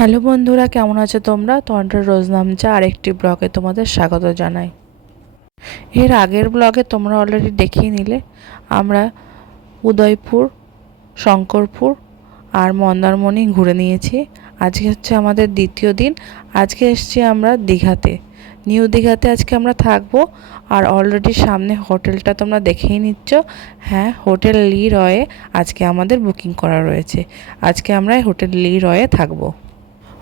Hello বন্ধুরা, কেমন আছো তোমরা? তন্ত্র রোজ নামচা আরেকটি ব্লগে তোমাদের স্বাগত জানাই। এর আগের ব্লগে তোমরা অলরেডি দেখিয়ে নিলে, আমরা উদয়পুর, শঙ্করপুর আর মন্দারমণি ঘুরে নিয়েছি। আজকে হচ্ছে আমাদের দ্বিতীয় দিন। আজকে এসছি আমরা দীঘাতে। নিউ দীঘাতে আজকে আমরা থাকব আর অলরেডি সামনে হোটেলটা তোমরা দেখেই নিচ্ছ। হ্যাঁ হোটেল লি রয়ে আজকে আমাদের বুকিং করা রয়েছে। আজকে আমরা হোটেল লি রয়ে থাকব।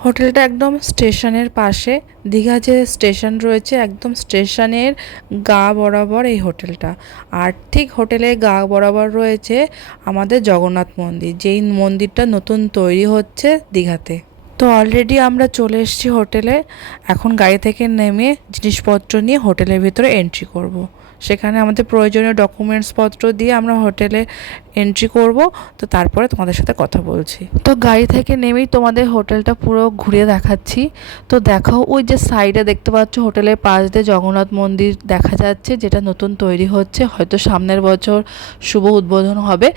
হোটেলটা একদম স্টেশনের পাশে। দীঘা যে স্টেশন রয়েছে, একদম স্টেশনের গা বরাবর এই হোটেলটা। আর ঠিক হোটেলের গা বরাবর রয়েছে আমাদের জগন্নাথ মন্দির। যেই মন্দিরটা নতুন তৈরি হচ্ছে দীঘাতে। তো অলরেডি আমরা চলে এসেছি হোটেলে। এখন গাড়ি থেকে নেমে জিনিসপত্র নিয়ে হোটেলের ভিতরে এন্ট্রি করব। সেখানে আমাদের প্রয়োজনীয় ডকুমেন্টসপত্র দিয়ে আমরা হোটেলে এন্ট্রি করব, তো তারপরে তোমাদের সাথে কথা বলছি। তো গাড়ি থেকে নেমেই তোমাদের হোটেলটা পুরো ঘুরিয়ে দেখাচ্ছি। তো দেখো ওই যে সাইডে দেখতে পাচ্ছ হোটেলের পাশ দিয়ে জগন্নাথ মন্দির দেখা যাচ্ছে, যেটা নতুন তৈরি হচ্ছে। হয়তো সামনের বছর শুভ উদ্বোধন হবে।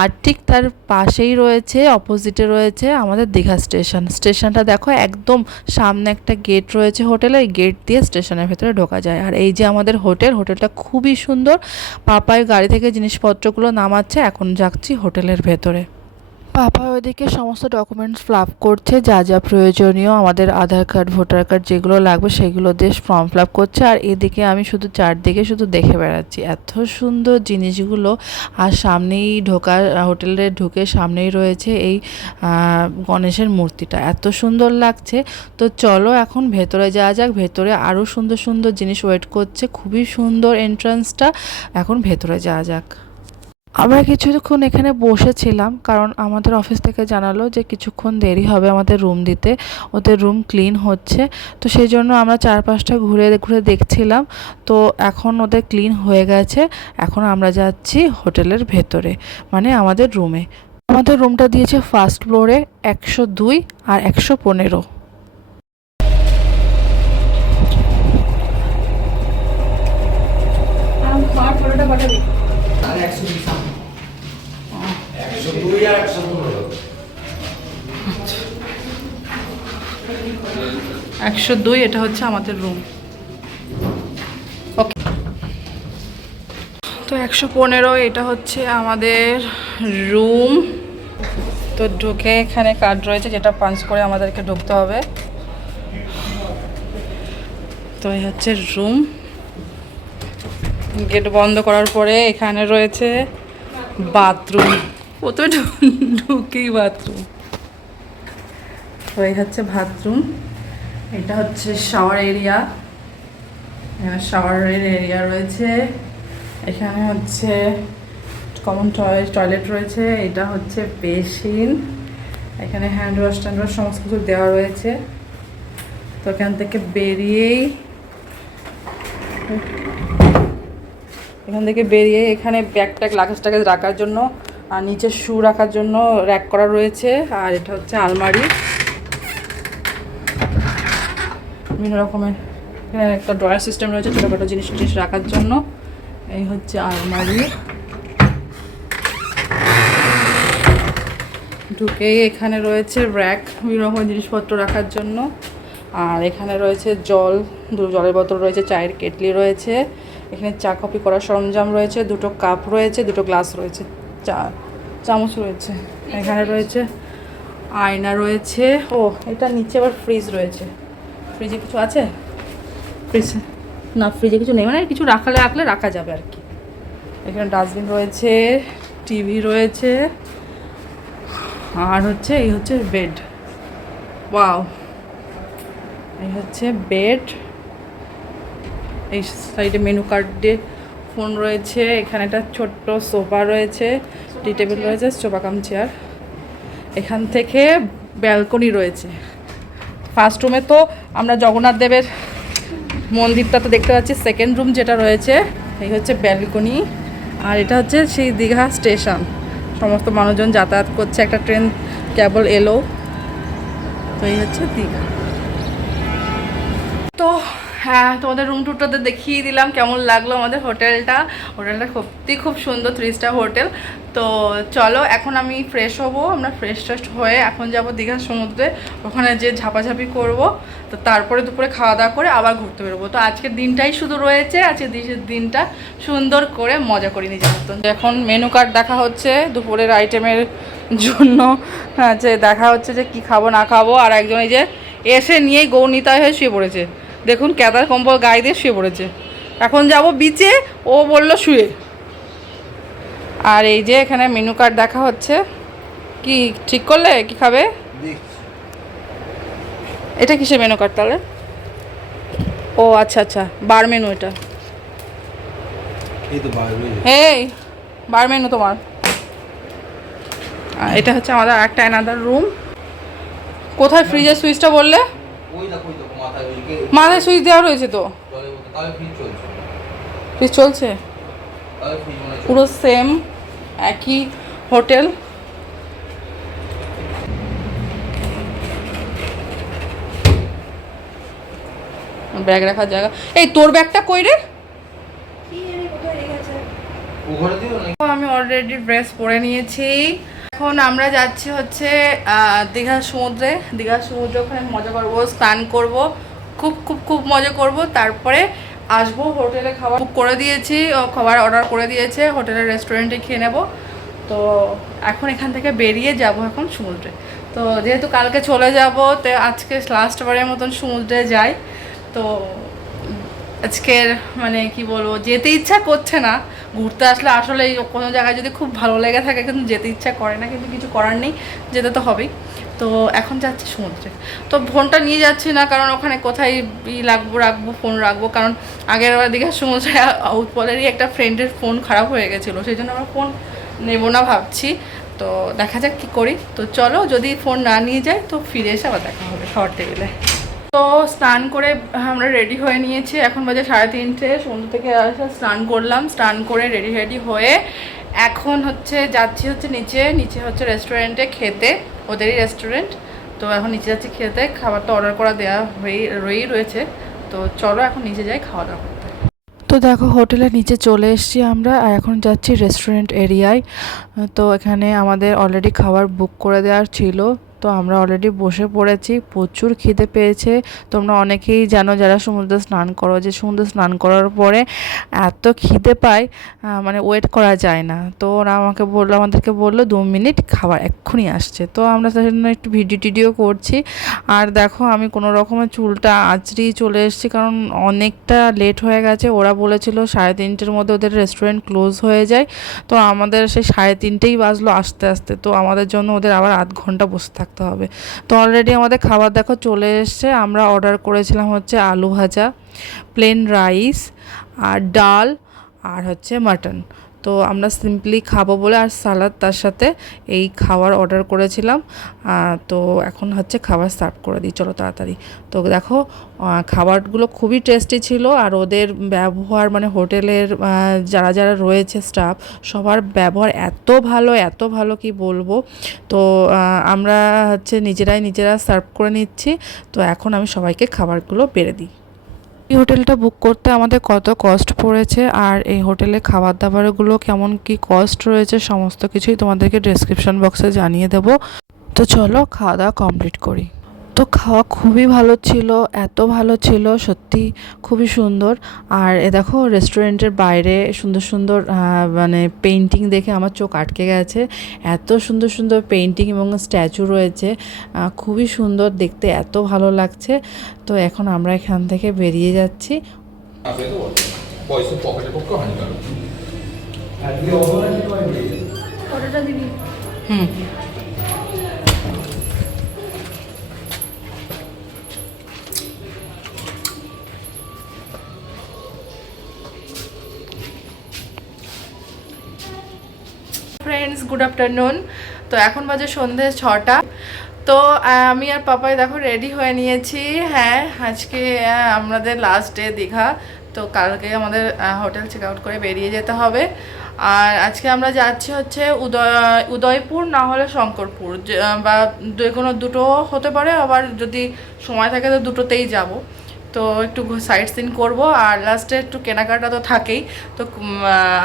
আর ঠিক তার পাশেই রয়েছে অপোজিটে রয়েছে আমাদের দীঘা স্টেশন স্টেশনটা দেখো একদম সামনে একটা গেট রয়েছে হোটেলে, এই গেট দিয়ে স্টেশনের ভেতরে ঢোকা যায়। আর এই যে আমাদের হোটেল, হোটেলটা খুবই সুন্দর। পাপায় গাড়ি থেকে জিনিসপত্রগুলো নামাচ্ছে, এখন যাচ্ছি হোটেলের ভেতরে। পাপা ওইদিকে সমস্ত ডকুমেন্টস ফিল করছে, যা যা প্রয়োজনীয়, আমাদের আধার কার্ড ভোটার কার্ড যেগুলো লাগবে সেগুলো দিয়ে ফর্ম ফিল করছে। আর এদিকে আমি শুধু চারদিকে শুধু দেখে বেড়াচ্ছি। এত সুন্দর জিনিসগুলো আর সামনেই ঢোকা, হোটেলে ঢুকে সামনেই রয়েছে এই গণেশের মূর্তিটা। এত সুন্দর লাগছে। তো চলো এখন ভেতরে যাওয়া যাক। ভেতরে আরও সুন্দর সুন্দর জিনিস ওয়েট করছে। খুবই সুন্দর এন্ট্রান্সটা এখন ভেতরে যাওয়া যাক। আমরা কিছুক্ষণ এখানে বসেছিলাম, কারণ আমাদের অফিস থেকে জানালো যে কিছুক্ষণ দেরি হবে আমাদের রুম দিতে, ওদের রুম ক্লিন হচ্ছে, তো সেই জন্য আমরা চারপাশটা ঘুরে ঘুরে দেখছিলাম, তো এখন ওদের ক্লিন হয়ে গেছে, এখন আমরা যাচ্ছি হোটেলের ভেতরে মানে আমাদের রুমে। আমাদের রুমটা দিয়েছে ফার্স্ট ফ্লোরে একশো দুই আর একশো পনেরো। একশো দুই একশো পনেরো। একশো দুই, এটা হচ্ছে আমাদের রুম ওকে তো একশো পনেরো, এটা হচ্ছে আমাদের রুম তো ঢুকে এখানে কার্ড রয়েছে, যেটা পাঞ্চ করে আমাদেরকে ঢুকতে হবে। তো এই হচ্ছে রুম গেট বন্ধ করার পরে এখানে রয়েছে বাথরুম তো ঢুকেই বাথরুম তো এই হচ্ছে বাথরুম এটা হচ্ছে শাওয়ার এরিয়া শাওয়ারের এরিয়া রয়েছে। এখানে হচ্ছে কমন টয়লেট রয়েছে। এটা হচ্ছে বেসিন এখানে হ্যান্ড ওয়াশ ট্যান্ড ওয়াশ সমস্ত কিছু দেওয়া রয়েছে। তো এখান থেকে বেরিয়েই এখান থেকে বেরিয়ে এখানে ব্যাগ ট্যাগ লাগেজ টাগেজ রাখার জন্য আর নিচে শু রাখার জন্য র্যাক করা রয়েছে, আর এটা হচ্ছে আলমারি। বিভিন্ন রকমের একটা ড্রয়ার সিস্টেম রয়েছে ছোটোখাটো জিনিস টিনিস রাখার জন্য। এই হচ্ছে আলমারি। ঢুকেই এখানে রয়েছে র্যাক বিভিন্ন রকমের জিনিসপত্র রাখার জন্য। আর এখানে রয়েছে জল, দু জলের বোতল রয়েছে, চায়ের কেটলি রয়েছে। এখানে চা কফি করার সরঞ্জাম রয়েছে, দুটো কাপ রয়েছে, দুটো গ্লাস রয়েছে। চা চামচ রয়েছে। এখানে রয়েছে আয়না রয়েছে। ও এটা নিচে আবার ফ্রিজ রয়েছে। ফ্রিজে কিছু আছে? ফ্রিজে না ফ্রিজে কিছু নেই। মানে কিছু রাখালে রাখলে রাখা যাবে আর কি। এখানে ডাস্টবিন রয়েছে টিভি রয়েছে আর হচ্ছে এই হচ্ছে বেড ওয়াও এই হচ্ছে বেড এই সাইডে মেনু কার্ডে ফোন রয়েছে, এখানে একটা ছোট্ট সোফা রয়েছে, টি টেবিল রয়েছে, সোফা কাম চেয়ার। এখান থেকে ব্যালকনি রয়েছে। ফার্স্ট রুমে তো আমরা জগন্নাথ দেবের মন্দিরটা তো দেখতে পাচ্ছি, সেকেন্ড রুম যেটা রয়েছে, এই হচ্ছে ব্যালকনি। আর এটা হচ্ছে সেই দীঘা স্টেশন। সমস্ত মানুষজন যাতায়াত করছে, একটা ট্রেন কেবল এলো। তো এই হচ্ছে দীঘা। হ্যাঁ তোমাদের রুম টুরটাতে দেখিয়ে দিলাম কেমন লাগল আমাদের হোটেলটা। হোটেলটা সত্যি খুব সুন্দর থ্রি স্টার হোটেল। তো চলো, এখন আমি ফ্রেশ হব, আমরা ফ্রেশ ট্রেশ হয়ে এখন যাব দীঘার সমুদ্রে, ওখানে যে ঝাপাঝাপি করব। তো তারপরে দুপুরে খাওয়া দাওয়া করে আবার ঘুরতে বেরোবো। তো আজকের দিনটাই শুধু রয়েছে, আজকের দিনটা সুন্দর করে মজা করে নিজের মতন এখন মেনু কার্ড দেখা হচ্ছে, দুপুরের আইটেমের জন্য। যে দেখা হচ্ছে যে কি খাব, না খাব, আর একজন এই যে এসে নিয়েই গৌনিতায় হয়ে শুয়ে পড়েছে। দেখুন ক্যাদার কম্বল গায়ে দিয়ে শুয়ে পড়েছে। এখন যাব বিচে ও বলল শুয়ে। আর এই যে এখানে মেনু কার্ড দেখা হচ্ছে। কি ঠিক করলে? কি খাবে? এটা কিসের মেনু কার্ড তাহলে? ও আচ্ছা আচ্ছা বার মেনু এটা। এই বার মেনু তোমার। এটা হচ্ছে আমাদের একটা অ্যানাদার রুম কোথায় ফ্রিজের সুইচটা বললে? ওই দেখো। মাথায় সুইচ দেওয়া রয়েছে তো? ফ্রিজ চলছে। পুরো সেম একই হোটেল ব্যাগ রাখার জায়গা। এই তোর ব্যাগটা কই রে? আমি অলরেডি ড্রেস পরে নিয়েছি। এখন আমরা যাচ্ছি হচ্ছে আহ, দীঘার সমুদ্রে। দীঘার সমুদ্রে ওখানে মজা করব স্নান করব। খুব খুব খুব মজা করব। তারপরে আসব হোটেলে খাবার বুক করে দিয়েছি খাবার অর্ডার করে দিয়েছে, হোটেলের রেস্টুরেন্টে খেয়ে নেব। তো এখন এখান থেকে বেরিয়ে যাব এখন সমুদ্রে। তো যেহেতু কালকে চলে যাব, তো আজকে লাস্ট বারের মতন সমুদ্রে যাই। তো আজকের মানে কি বলব, যেতে ইচ্ছা করছে না। ঘুরতে আসলে আসলে কোনো জায়গায় যদি খুব ভালো লেগে থাকে, কিন্তু যেতে ইচ্ছা করে না, কিন্তু কিছু করার নেই, যেতে তো হবেই। তো এখন যাচ্ছে সমুদ্রে তো ফোনটা নিয়ে যাচ্ছি না, কারণ ওখানে কোথায় ই রাখব রাখব, ফোন রাখব, কারণ আগের বার দিকে সমুদ্রে উৎপলেরই একটা ফ্রেন্ডের ফোন খারাপ হয়ে গেছিল, সেই জন্য আমরা ফোন নেব না ভাবছি। তো দেখা যাক কী করি। তো চলো, যদি ফোন না নিয়ে যাই, তো ফিরে এসে আবার দেখা হবে খাওয়ার টেবিলে। তো স্নান করে আমরা রেডি হয়ে নিয়েছি, এখন বাজে সাড়ে তিনটে, সমুদ্র থেকে আসা স্নান করলাম, স্নান করে রেডি রেডি হয়ে এখন হচ্ছে যাচ্ছি হচ্ছে নিচে নিচে হচ্ছে রেস্টুরেন্টে খেতে। ওদেরই রেস্টুরেন্ট তো এখন নিচে যাচ্ছি খেতে, খাবারটা অর্ডার করা দেওয়া হয়েই রয়েই রয়েছে। তো চলো এখন নিচে যাই খাওয়া দাওয়া করতে। তো দেখো, হোটেলে নিচে চলে এসেছি আমরা, আর এখন যাচ্ছি রেস্টুরেন্ট এরিয়ায়। তো এখানে আমাদের অলরেডি খাবার বুক করে দেওয়ার ছিল। তো আমরা অলরেডি বসে পড়েছি, প্রচুর খিদে পেয়েছে। তোমরা অনেকেই জানো যারা সমুদ্রে স্নান করো যে সমুদ্রে স্নান করার পরে এত খিদে পায় মানে ওয়েট করা যায় না। তো ওরা আমাকে বলল, আমাদেরকে বলল, দু মিনিট খাবার, এক্ষুনি আসছে। তো আমরা তার জন্য একটু ভিডিও টিডিও করছি। আর দেখো, আমি কোনো রকমের চুলটা আঁচড়িয়ে চলে এসেছি, কারণ অনেকটা লেট হয়ে গেছে। ওরা বলেছিল সাড়ে তিনটের মধ্যে ওদের রেস্টুরেন্ট ক্লোজ হয়ে যায়। তো আমাদের সেই সাড়ে তিনটেই বাজলো আসতে আসতে। তো আমাদের জন্য ওদের আবার আধ ঘণ্টা বসে থাকতে হবে। তো অলরেডি আমাদের খাবার দেখো চলে এসছে। আমরা অর্ডার করেছিলাম হচ্ছে আলু ভাজা প্লেন রাইস আর ডাল আর হচ্ছে মাটন তো আমরা সিম্পলি খাব বলে আর সালাদ তার সাথে এই খাবার অর্ডার করেছিলাম। তো এখন হচ্ছে খাবার সার্ভ করে দিই। চলো তাড়াতাড়ি। তো দেখো খাবারগুলো খুবই টেস্টি ছিল আর ওদের ব্যবহার মানে হোটেলের যারা যারা রয়েছে স্টাফ সবার ব্যবহার এত ভালো এত ভালো কি বলব? তো আমরা হচ্ছে নিজেরাই নিজেরা সার্ভ করে নিচ্ছি। তো এখন আমি সবাইকে খাবারগুলো বেড়ে দিই। এই হোটেলটা বুক করতে আমাদের কত কস্ট পড়েছে আর এই হোটেলে খাবার দাবারগুলো কেমন কি কস্ট রয়েছে সমস্ত কিছুই তোমাদেরকে ডেসক্রিপশন বক্সে জানিয়ে দেব। তো চলো খাওয়া দাওয়া কমপ্লিট করি। তো খাওয়া খুবই ভালো ছিল এত ভালো ছিল সত্যি খুবই সুন্দর। আর এ দেখো রেস্টুরেন্টের বাইরে সুন্দর সুন্দর মানে পেন্টিং দেখে আমার চোখ আটকে গেছে। এত সুন্দর সুন্দর পেন্টিং এবং স্ট্যাচু রয়েছে খুবই সুন্দর দেখতে এত ভালো লাগছে। তো এখন আমরা এখান থেকে বেরিয়ে যাচ্ছি। হুম। ফ্রেন্ডস গুড আফটারনুন তো এখন বাজে সন্ধে ছটা। তো আমি আর পাপাই দেখো রেডি হয়ে নিয়েছি। হ্যাঁ আজকে আমাদের লাস্ট ডে দীঘা। তো কালকে আমাদের হোটেল চেক আউট করে বেরিয়ে যেতে হবে। আর আজকে আমরা যাচ্ছি হচ্ছে উদয়, উদয়পুর, না হলে শঙ্করপুর। বা যে কোনো দুটো হতে পারে, আবার যদি সময় থাকে তো দুটোতেই যাব। তো একটু সাইড সিন করব, আর লাস্টে একটু কেনাকাটা তো থাকেই। তো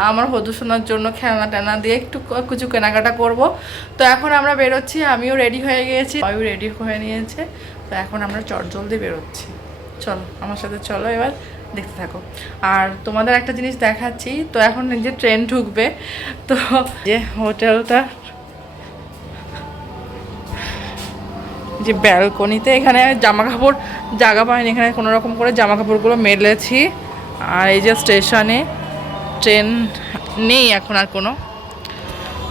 আমার হদু শোনার জন্য খেলনা টেনা দিয়ে একটু কিছু কেনাকাটা করব। তো এখন আমরা বেরোচ্ছি, আমিও রেডি হয়ে গিয়েছি আমিও রেডি হয়ে নিয়েছে। তো এখন আমরা চট জলদি বেরোচ্ছি। চলো, আমার সাথে চলো এবার, দেখতে থাকো। আর তোমাদের একটা জিনিস দেখাচ্ছি, তো এখন যে ট্রেন ঢুকবে। তো, যে হোটেলটা যে ব্যালকনিতে এখানে জামা কাপড় জায়গা পাইনি এখানে, কোনো রকম করে জামা কাপড়গুলো মেলেছি। আর এই যে স্টেশনে, ট্রেন নেই এখন আর কোনো।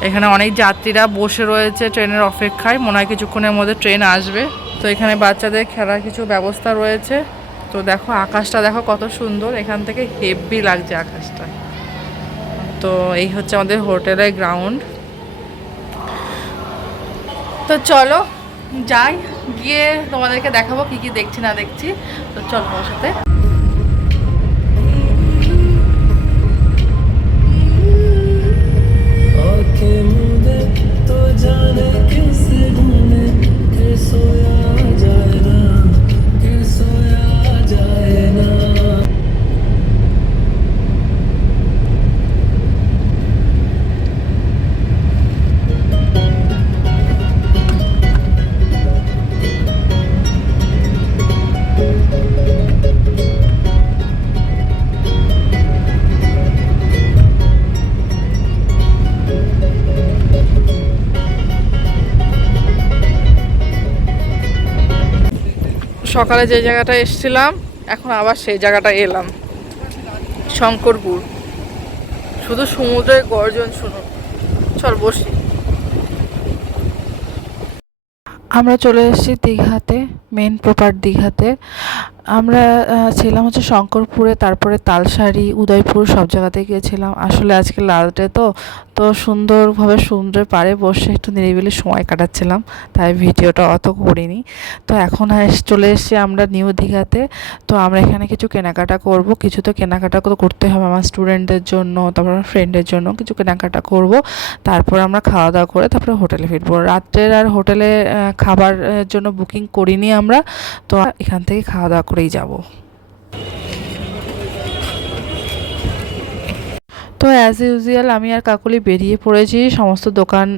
এখানে অনেক যাত্রীরা বসে রয়েছে ট্রেনের অপেক্ষায়, মনে হয় কিছুক্ষণের মধ্যে ট্রেন আসবে। তো এখানে বাচ্চাদের খেলার কিছু ব্যবস্থা রয়েছে। তো দেখো, আকাশটা দেখো কত সুন্দর, এখান থেকে হেভি লাগছে আকাশটা। তো এই হচ্ছে আমাদের হোটেলের গ্রাউন্ড। তো চলো যাই গিয়ে তোমাদেরকে দেখাবো কি কি দেখছি না দেখছি। তো চলো আমার সাথে। সকালে যে জায়গাটা এসেছিলাম, এখন আবার সেই জায়গাটা এলাম। শঙ্করপুর। শুধু সমুদ্রের গর্জন শুনুন চল বসি। আমরা চলে এসেছি দীঘাতে মেন প্রপার দীঘাতে। আমরা ছিলাম হচ্ছে শঙ্করপুরে, তারপরে তালসারি উদয়পুর সব জায়গাতে গিয়েছিলাম। আসলে আজকে লাস্ট ডে তো তো সুন্দরভাবে সমুদ্রের পাড়ে বসে একটু নিরিবিলি সময় কাটাচ্ছিলাম, তাই ভিডিওটা অত করিনি। তো এখন এস- চলে এসেছি আমরা নিউ দীঘাতে। তো আমরা এখানে কিছু কেনাকাটা করব, কিছু তো কেনাকাটা তো করতে হবে আমার স্টুডেন্টদের জন্য, তারপর আমার ফ্রেন্ডের জন্য কিছু কেনাকাটা করব। তারপর আমরা খাওয়া দাওয়া করে তারপরে হোটেলে ফিরবো। রাত্রের আর হোটেলে খাবার জন্য বুকিং করিনি আমরা, তো এখান থেকে খাওয়া দাওয়া করেই যাব। তো অ্যাজ ইউজুয়াল আমি আর কাকুলি বেরিয়ে পড়েছি সমস্ত দোকান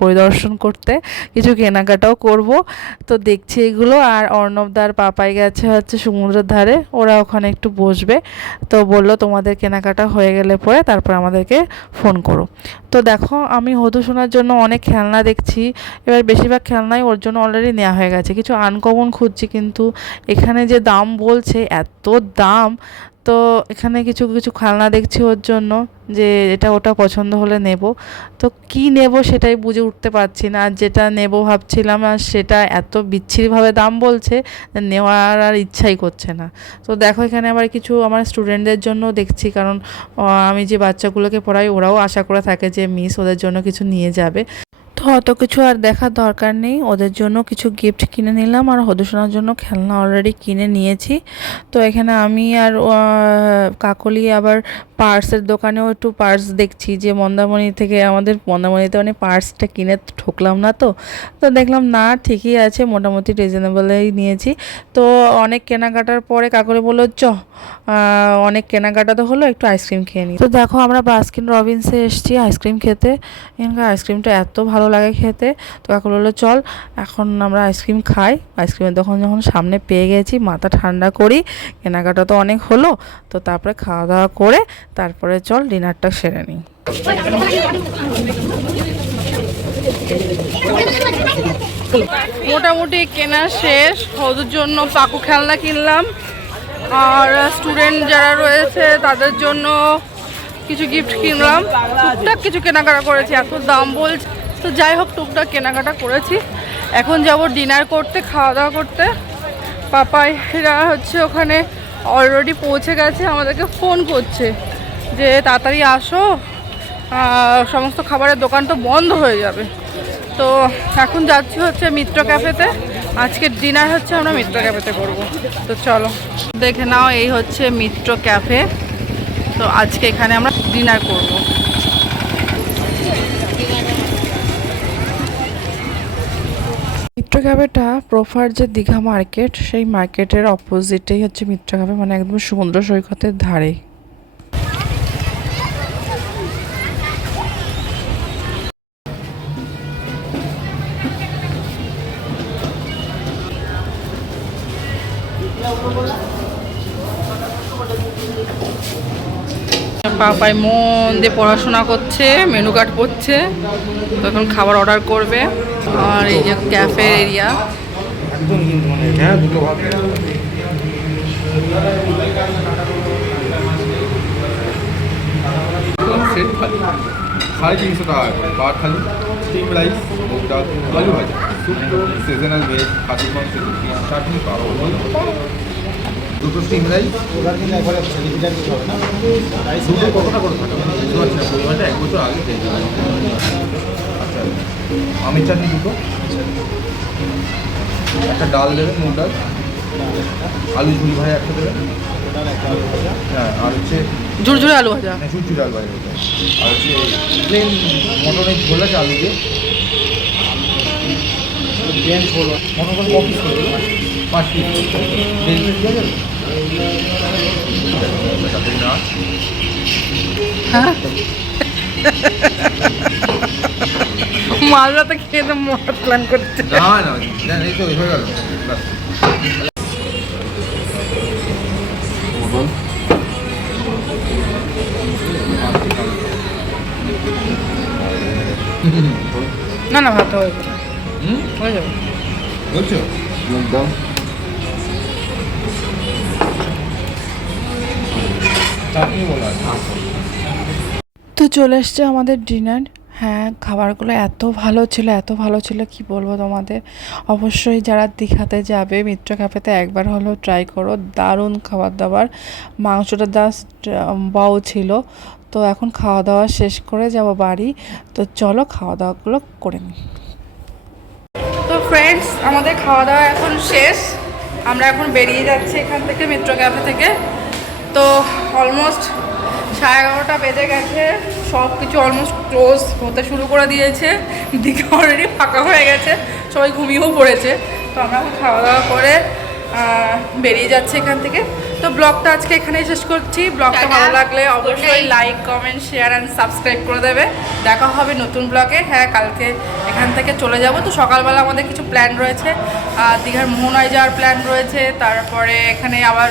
পরিদর্শন করতে। কিছু কেনাকাটাও করব। তো দেখছি এগুলো আর অর্ণবদার পাপাই গেছে হচ্ছে সমুদ্রের ধারে। ওরা ওখানে একটু বসবে। তো বলল তোমাদের কেনাকাটা হয়ে গেলে পরে তারপর আমাদেরকে ফোন করো। তো দেখো আমি হদু শোনার জন্য অনেক খেলনা দেখছি। এবার বেশিরভাগ খেলনাই ওর জন্য অলরেডি নেওয়া হয়ে গেছে। কিছু আনকমন খুঁজছি কিন্তু এখানে যে দাম বলছে, এত দাম! তো এখানে কিছু কিছু খেলনা দেখছি ওর জন্য, যে এটা ওটা পছন্দ হলে নেব। তো কি নেব সেটাই বুঝে উঠতে পারছি না। আর যেটা নেব ভাবছিলাম, আর সেটা এত বিচ্ছিরিভাবে দাম বলছে, নেওয়ার আর ইচ্ছাই করছে না। তো দেখো এখানে আবার কিছু আমার স্টুডেন্টদের জন্য দেখছি, কারণ আমি যে বাচ্চাগুলোকে পড়াই, ওরাও আশা করে থাকে যে মিস ওদের জন্য কিছু নিয়ে যাবে। অত কিছু আর দেখার দরকার নেই। ওদের জন্য কিছু গিফট কিনে নিলাম আর হদূষণার জন্য খেলনা অলরেডি কিনে নিয়েছি। তো এখানে আমি আর কাকলি আবার পার্সের দোকানেও একটু পার্স দেখছি যে মন্দারমণি থেকে আমাদের মন্দারমণিতে মানে পার্সটা কিনে ঠকলাম না তো। তো দেখলাম না, ঠিকই আছে, মোটামুটি রিজনেবলেই নিয়েছি। তো অনেক কেনাকাটার পরে কাকলি বলল, চ অনেক কেনাকাটা তো হলো, একটু আইসক্রিম খেয়ে নিই তো দেখো আমরা বাস্কিন রবিন্সে এসেছি আইসক্রিম খেতে। এখানকার আইসক্রিমটা এত ভালো লাগে খেতে। তো কাকু বলল, চল, এখন আমরা আইসক্রিম খাই। আইসক্রিমের দোকান যখন সামনে পেয়ে গেছি, মাথা ঠান্ডা করি, কেনাকাটা তো অনেক হলো, তো তারপরে খাওয়া দাওয়া করে তারপরে চল ডিনারটা সেরে নিই। মোটামুটি কেনা শেষ, ওদের জন্য পাকু খেলনা কিনলাম। আর স্টুডেন্ট যারা রয়েছে, তাদের জন্য কিছু গিফট কিনলাম। টুকটাক কিছু কেনাকাটা করেছি, এত দাম বলছে। তো যাই হোক, টুকটাক কেনাকাটা করেছি। এখন যাব ডিনার করতে, খাওয়া দাওয়া করতে। পাপাইরা হচ্ছে ওখানে অলরেডি পৌঁছে গেছে, আমাদেরকে ফোন করছে যে তাড়াতাড়ি আসো সমস্ত খাবারের দোকান তো বন্ধ হয়ে যাবে। তো এখন যাচ্ছি হচ্ছে মিত্র ক্যাফেতে। আজকে ডিনার হচ্ছে আমরা মিত্র ক্যাফেতে করব। তো চলো, দেখে নাও, এই হচ্ছে মিত্র ক্যাফে। তো আজকে এখানে আমরা ডিনার করব। মিত্র মিত্র ক্যাফেটা প্রপার যে দীঘা মার্কেট, সেই মার্কেটের অপোজিটেই হচ্ছে মিত্র ক্যাফে মানে একদম সমুদ্র সৈকতের ধারে। পাপাই মন দিয়ে পড়াশোনা করছে মেনু কার্ড পড়ছে তখন খাবার অর্ডার করবে। আর এই যে ক্যাফে এরিয়া সিজনাল দুটো স্টিম রাইস দুটো কতটা করে থাকে মানে বুঝতে পারছি না পরিমাণটা এক বছর আগে খেয়েছিলাম আচ্ছা আমের চাটনি দুটো? একটা ডাল দেবেন মুগ ডাল। আলু ঝুল ভাই একটা দেবেন হ্যাঁ আর হচ্ছে ঝুরঝুরে আলু ভাজা। হ্যাঁ ভাই আর হচ্ছে প্লেন মটনের ঝোল আছে আলু দিয়ে। প্লেন ঝোল। মটন পিস পাঁচ পিস দেড় পিস হ্যাঁ? মালদাতে খেয়ে তো মরা প্ল্যান করছে না না এই তো হয়ে গেল। না না ভাত হয়ে যাবে হুম? হয়ে যাবে। বলছো একদম। তো চলে এসছে আমাদের ডিনার। হ্যাঁ খাবারগুলো এত ভালো ছিল, এত ভালো ছিল, কি বলব তোমাদের? অবশ্যই যারা দীঘাতে যাবে, মিত্র ক্যাফেতে একবার হলেও ট্রাই করো। দারুণ খাবার দাবার মাংসটা দাস বাউ ছিল। তো এখন খাওয়া দাওয়া শেষ করে যাব বাড়ি। তো চলো খাওয়া দাওয়াগুলো করে নিই। তো ফ্রেন্ডস আমাদের খাওয়া দাওয়া এখন শেষ। আমরা এখন বেরিয়ে যাচ্ছি এখান থেকে, মিত্র ক্যাফে থেকে। তো অলমোস্ট সাড়ে এগারোটা বেজে গেছে সব কিছু অলমোস্ট ক্লোজ হতে শুরু করে দিয়েছে, দিকে অলরেডি ফাঁকা হয়ে গেছে, সবাই ঘুমিয়েও পড়েছে। তো আমরা খাওয়া দাওয়া করে বেরিয়ে যাচ্ছি এখান থেকে। তো ব্লগটা আজকে এখানেই শেষ করছি। ব্লগটা ভালো লাগলে অবশ্যই like comment share and subscribe করে দেবে। দেখা হবে নতুন ব্লগে। হ্যাঁ কালকে এখান থেকে চলে যাব। তো সকালবেলা আমাদের কিছু প্ল্যান রয়েছে। দীঘার মোহনায় যাওয়ার প্ল্যান রয়েছে। তারপরে এখানে আবার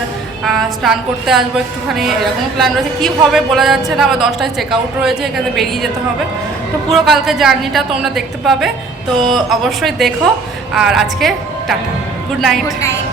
স্নান করতে আসব একটুখানি। এরকম প্ল্যান রয়েছে। কী হবে বলা যাচ্ছে না আবার দশটায় চেক আউট রয়েছে। এখানে বেরিয়ে যেতে হবে। তো পুরো কালকে জার্নিটা তোমরা দেখতে পাবে। তো অবশ্যই দেখো। আর আজকে tata. Good night good night